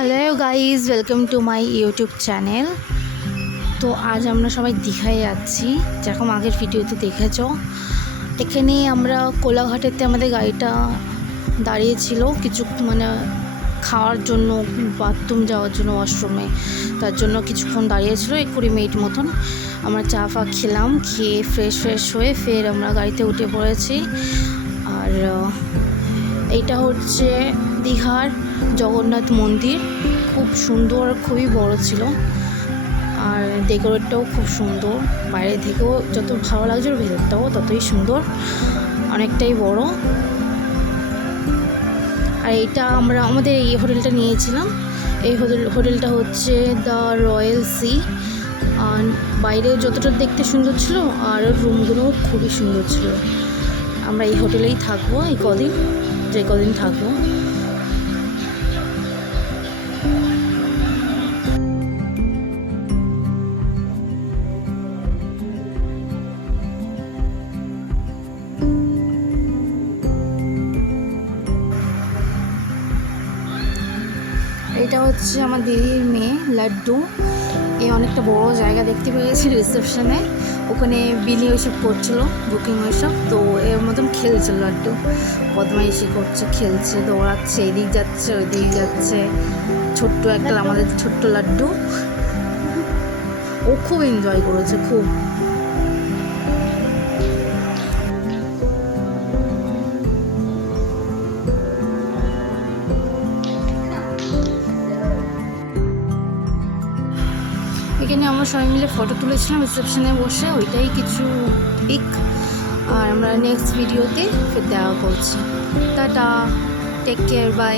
Hello guys, welcome to my YouTube channel. তো আজ আমরা সবাই দীঘায় যাচ্ছি, যেরকম আগের ভিডিওতে দেখেছ। এখানে আমরা কোলাঘাটেতে আমাদের গাড়িটা দাঁড়িয়েছিল কিছু খাওয়ার জন্য, বাথরুম যাওয়ার জন্য, ওয়াশরুমে। তার জন্য কিছুক্ষণ দাঁড়িয়েছিল, 20 মিনিট মতন। আমরা চা ফা খেলাম, খেয়ে ফ্রেশ হয়ে ফের আমরা গাড়িতে উঠে পড়েছি। আর এইটা হচ্ছে দীঘার জগন্নাথ মন্দির। খুব সুন্দর, খুবই বড় ছিল, আর ডেকোরেটটাও খুব সুন্দর। বাইরে থেকেও যত ভালো লাগছিল, ভেতরটাও ততই সুন্দর, অনেকটাই বড়। আর এইটা আমরা আমাদের এই হোটেলটা নিয়েছিলাম। এই হোটেলটা হচ্ছে দ্য রয়্যাল সি। আর বাইরে যতটা দেখতে সুন্দর ছিল, আর রুমগুলোও খুবই সুন্দর ছিল। আমরা এই হোটেলেই থাকবো যে কদিন থাকবো। এটা হচ্ছে আমার দিদির মেয়ে লাড্ডু। এই অনেকটা বড় জায়গা দেখতে পেয়েছি রিসেপশনে, ওখানে বিলি ওইসব করছিল, বুকিং ওইসব। তো এর মতন খেলছিল লাড্ডু, বদমাইশি করছে, খেলছে, দৌড়াচ্ছে, এদিক যাচ্ছে ওইদিক যাচ্ছে। ছোট্ট একটা আমাদের ছোট্ট লাড্ডু, ও খুব এনজয় করেছে, খুব। এখানে আমরা সবাই মিলে ফটো তুলেছিলাম রিসেপশনে বসে, ওইটাই কিছু পিক। আর আমরা নেক্সট ভিডিওতে ফের দেখা করছি। Tata, take care, by.